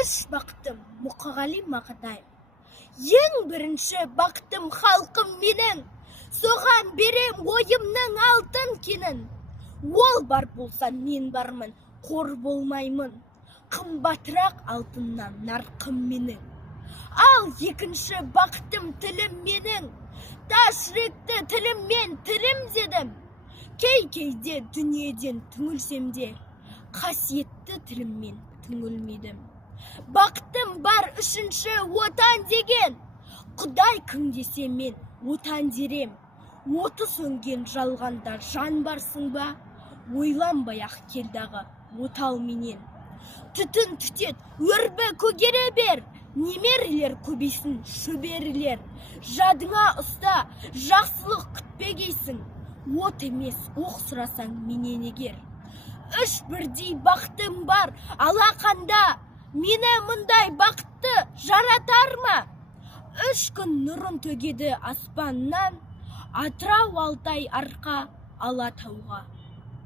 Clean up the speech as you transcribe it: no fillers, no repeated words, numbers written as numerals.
Үш бақтым Мұқағали Мақатаев. Ең бірінші бақтым халқым менің, соған берем ойымның алтын кенін. Ол бар болса мен бармын, қор болмаймын, қымбатырақ алтыннан нарқым менің. Ал екінші бақтым тілім менің, ташіректі тіліммен тілімдедім. Кейде дүниеден түңілсем де, қасиетті тіліммен түңілмедім. Бақтым бар үшінші отан деген, Құдай кім десе мен отан дерем. Оты сөнген жалғанда жан барсың ба, ойланбай-ақ келдағы отал менен. Түтін түтет, өрбі көгере бер, немерелер көбейсін шөберелер. Жадыңа ұста, жақсылық күтпегейсің, от емес оқ сұрасаң менен егер. Үш бірдей бақтым бар алақанда, мені мұндай бақытты жаратар ма? Үш күн нұрын төгеді аспаннан, Атырау, Алтай, Арқа, Алатауға.